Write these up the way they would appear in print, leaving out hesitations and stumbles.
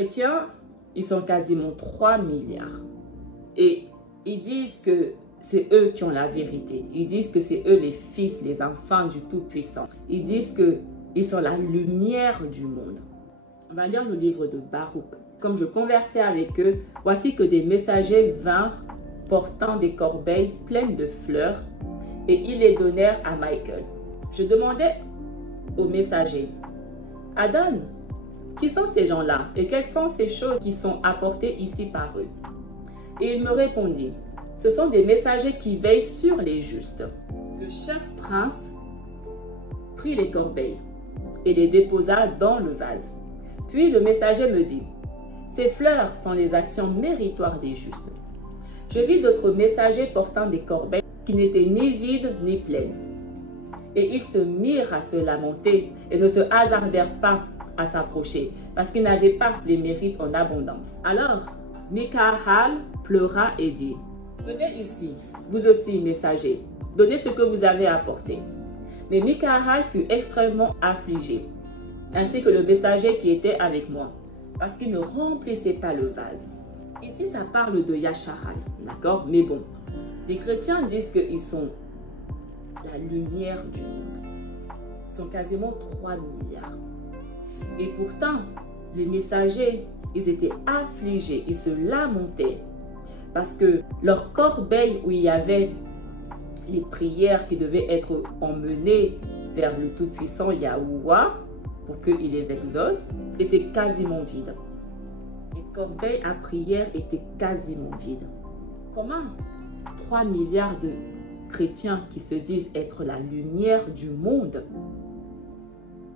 chrétiens, ils sont quasiment 3 milliards. Et ils disent que c'est eux qui ont la vérité. Ils disent que c'est eux les fils, les enfants du Tout-Puissant. Ils disent qu'ils sont la lumière du monde. On va lire le livre de Baruch. Comme je conversais avec eux, voici que des messagers vinrent portant des corbeilles pleines de fleurs et ils les donnèrent à Michael. Je demandais aux messagers, Adon, qui sont ces gens-là et quelles sont ces choses qui sont apportées ici par eux? Et il me répondit, ce sont des messagers qui veillent sur les justes. Le chef prince prit les corbeilles et les déposa dans le vase. Puis le messager me dit, ces fleurs sont les actions méritoires des justes. Je vis d'autres messagers portant des corbeilles qui n'étaient ni vides ni pleines. Et ils se mirent à se lamenter et ne se hasardèrent pas à s'approcher parce qu'ils n'avaient pas les mérites en abondance. Alors, Michaël pleura et dit, venez ici, vous aussi messagers, donnez ce que vous avez apporté. Mais Michaël fut extrêmement affligé, ainsi que le messager qui était avec moi, parce qu'il ne remplissait pas le vase. Ici, ça parle de Yasharal, d'accord? Mais bon, les chrétiens disent qu'ils sont la lumière du monde. Ils sont quasiment 3 milliards. Et pourtant, les messagers, ils étaient affligés, ils se lamentaient parce que leur corbeille où il y avait les prières qui devaient être emmenées vers le Tout-Puissant Yahuwah pour qu'il les exauce, était quasiment vide. Les corbeilles à prière étaient quasiment vides. Comment 3 milliards de chrétiens qui se disent être la lumière du monde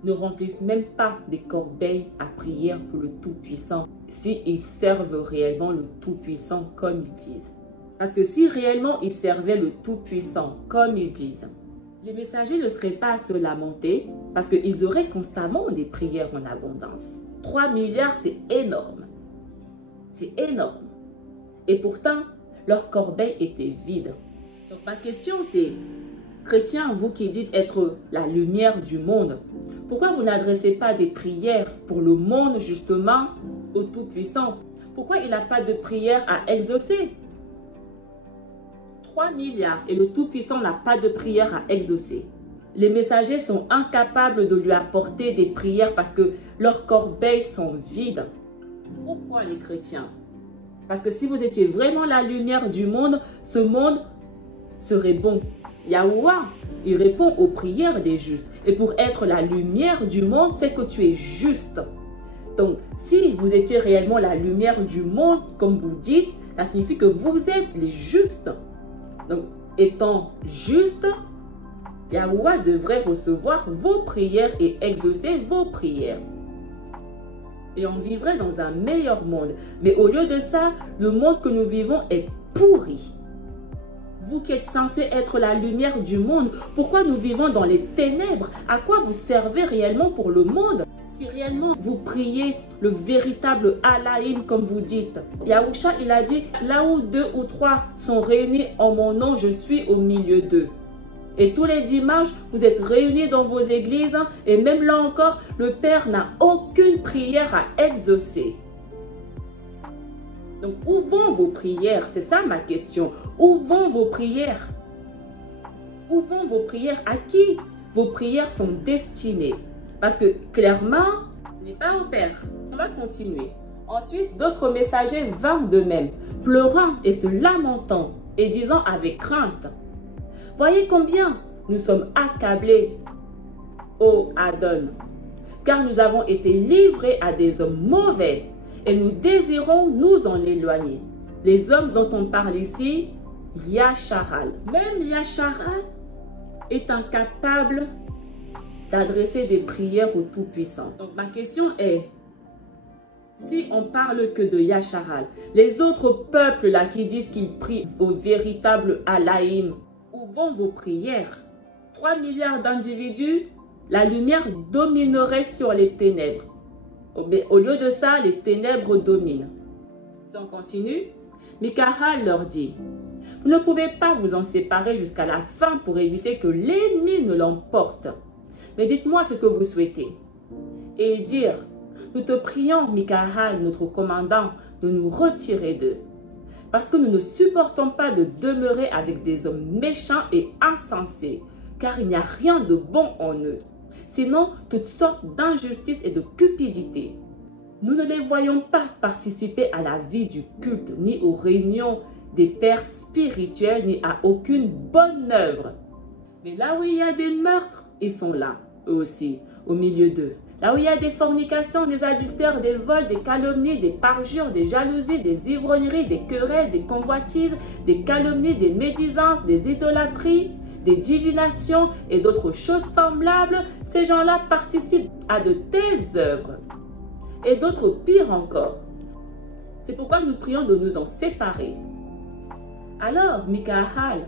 ne remplissent même pas des corbeilles à prière pour le Tout-Puissant s'ils servent réellement le Tout-Puissant comme ils disent? Parce que si réellement ils servaient le Tout-Puissant comme ils disent, les messagers ne seraient pas à se lamenter parce qu'ils auraient constamment des prières en abondance. 3 milliards, c'est énorme. C'est énorme. Et pourtant, leur corbeille était vide. Donc ma question c'est, chrétiens, vous qui dites être la lumière du monde, pourquoi vous n'adressez pas des prières pour le monde justement au Tout-Puissant? Pourquoi il n'a pas de prière à exaucer? 3 milliards et le Tout-Puissant n'a pas de prière à exaucer. Les messagers sont incapables de lui apporter des prières parce que leurs corbeilles sont vides. Pourquoi les chrétiens? Parce que si vous étiez vraiment la lumière du monde, ce monde serait bon. Yahuwah, il répond aux prières des justes. Et pour être la lumière du monde, c'est que tu es juste. Donc, si vous étiez réellement la lumière du monde, comme vous dites, ça signifie que vous êtes les justes. Donc, étant juste, Yahuwah devrait recevoir vos prières et exaucer vos prières. Et on vivrait dans un meilleur monde. Mais au lieu de ça, le monde que nous vivons est pourri. Vous qui êtes censés être la lumière du monde, pourquoi nous vivons dans les ténèbres? À quoi vous servez réellement pour le monde? Si réellement vous priez le véritable Allahim comme vous dites. Yahusha, il a dit, là où 2 ou 3 sont réunis en mon nom, je suis au milieu d'eux. Et tous les dimanches, vous êtes réunis dans vos églises et même là encore, le Père n'a aucune prière à exaucer. Donc, où vont vos prières? C'est ça ma question. Où vont vos prières? Où vont vos prières? À qui vos prières sont destinées? Parce que clairement, ce n'est pas au Père. On va continuer. Ensuite, d'autres messagers vinrent d'eux-mêmes, pleurant et se lamentant et disant avec crainte, voyez combien nous sommes accablés, ô Adon, car nous avons été livrés à des hommes mauvais et nous désirons nous en éloigner. Les hommes dont on parle ici, Yasharal. Même Yasharal est incapable d'adresser des prières au Tout-Puissant. Donc ma question est, si on parle que de Yasharal, les autres peuples là qui disent qu'ils prient au véritable Allahim, où vont vos prières? 3 milliards d'individus, la lumière dominerait sur les ténèbres. Au lieu de ça, les ténèbres dominent. Si on continue, Michaël leur dit, vous ne pouvez pas vous en séparer jusqu'à la fin pour éviter que l'ennemi ne l'emporte. Mais dites-moi ce que vous souhaitez. Et ils dirent, Nous te prions, Michaël, notre commandant, de nous retirer d'eux. Parce que nous ne supportons pas de demeurer avec des hommes méchants et insensés, car il n'y a rien de bon en eux. Sinon, toutes sortes d'injustices et de cupidité. Nous ne les voyons pas participer à la vie du culte, ni aux réunions des pères spirituels, ni à aucune bonne œuvre. Mais là où il y a des meurtres, ils sont là, eux aussi, au milieu d'eux. Là où il y a des fornications, des adultères, des vols, des calomnies, des parjures, des jalousies, des ivrogneries, des querelles, des convoitises, des calomnies, des médisances, des idolâtries, des divinations et d'autres choses semblables, ces gens-là participent à de telles œuvres. Et d'autres pires encore. C'est pourquoi nous prions de nous en séparer. Alors Michaël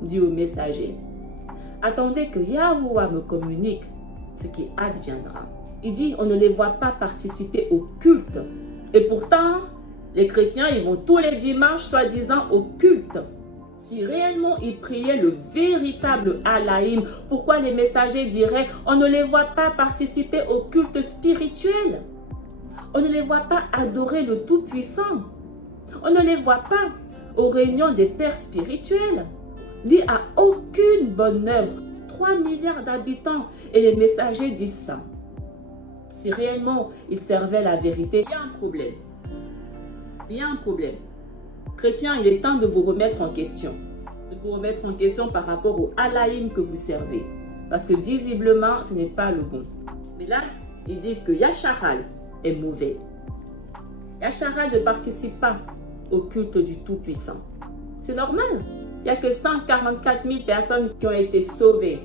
dit au messager, attendez que Yahuwah me communique ce qui adviendra. Il dit, on ne les voit pas participer au culte. Et pourtant, les chrétiens, ils vont tous les dimanches, soi-disant, au culte. Si réellement ils priaient le véritable Allahim, pourquoi les messagers diraient, on ne les voit pas participer au culte spirituel? On ne les voit pas adorer le Tout-Puissant. On ne les voit pas aux réunions des pères spirituels, ni à aucune bonne œuvre. 3 milliards d'habitants et les messagers disent ça. Si réellement ils servaient la vérité, il y a un problème. Il y a un problème. Chrétiens, il est temps de vous remettre en question. De vous remettre en question par rapport au Allahim que vous servez. Parce que visiblement, ce n'est pas le bon. Mais là, ils disent que Yasharal est mauvais. Yasharal ne participe pas au culte du Tout-Puissant. C'est normal. Il n'y a que 144 000 personnes qui ont été sauvées.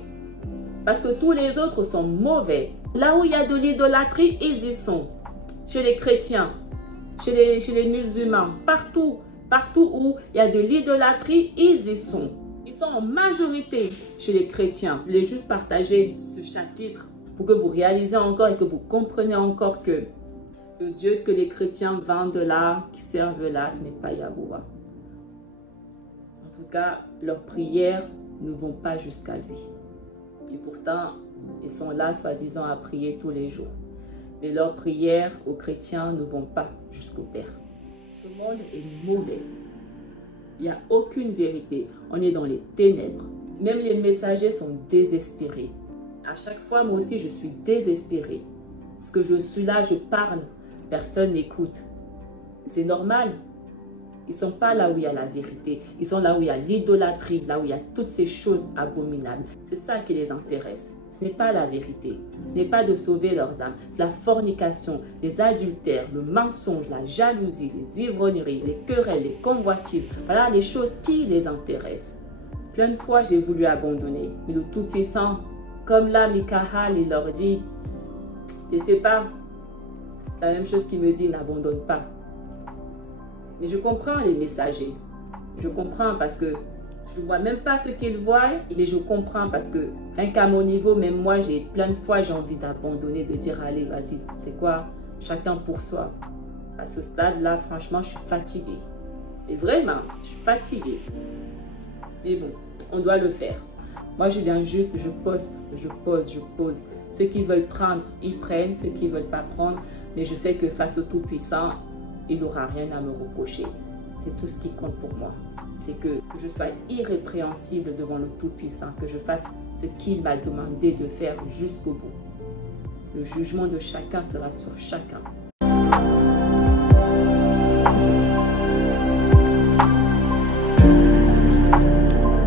Parce que tous les autres sont mauvais. Là où il y a de l'idolâtrie, ils y sont. Chez les chrétiens, chez les musulmans, partout où il y a de l'idolâtrie, ils y sont. Ils sont en majorité chez les chrétiens. Je voulais juste partager ce chapitre pour que vous réalisez encore et que vous compreniez encore que le Dieu que les chrétiens vendent là, qui servent là, ce n'est pas Yahuwah. En tout cas, leurs prières ne vont pas jusqu'à lui. Et pourtant, ils sont là, soi-disant, à prier tous les jours. Mais leurs prières aux chrétiens ne vont pas jusqu'au Père. Ce monde est mauvais. Il n'y a aucune vérité. On est dans les ténèbres. Même les messagers sont désespérés. À chaque fois, moi aussi, je suis désespérée. Parce que je suis là, je parle. Personne n'écoute. C'est normal. Ils ne sont pas là où il y a la vérité. Ils sont là où il y a l'idolâtrie, là où il y a toutes ces choses abominables. C'est ça qui les intéresse. Ce n'est pas la vérité. Ce n'est pas de sauver leurs âmes. C'est la fornication, les adultères, le mensonge, la jalousie, les ivrogneries, les querelles, les convoitises. Voilà les choses qui les intéressent. Plein de fois, j'ai voulu abandonner. Mais le Tout-Puissant, comme là, Michaël, il leur dit, je ne sais pas, c'est la même chose qu'il me dit, n'abandonne pas. Mais je comprends les messagers. Je comprends parce que je ne vois même pas ce qu'ils voient, mais je comprends parce que rien qu'à mon niveau, même moi, plein de fois, j'ai envie d'abandonner, de dire, allez, vas-y, c'est quoi, chacun pour soi. À ce stade-là, franchement, je suis fatiguée. Et vraiment, je suis fatiguée. Mais bon, on doit le faire. Moi, je viens juste, je poste, je pose, je pose. Ceux qui veulent prendre, ils prennent. Ceux qui ne veulent pas prendre, mais je sais que face au Tout-Puissant, il n'aura rien à me reprocher. C'est tout ce qui compte pour moi. C'est que je sois irrépréhensible devant le Tout-Puissant, que je fasse ce qu'il m'a demandé de faire jusqu'au bout. Le jugement de chacun sera sur chacun.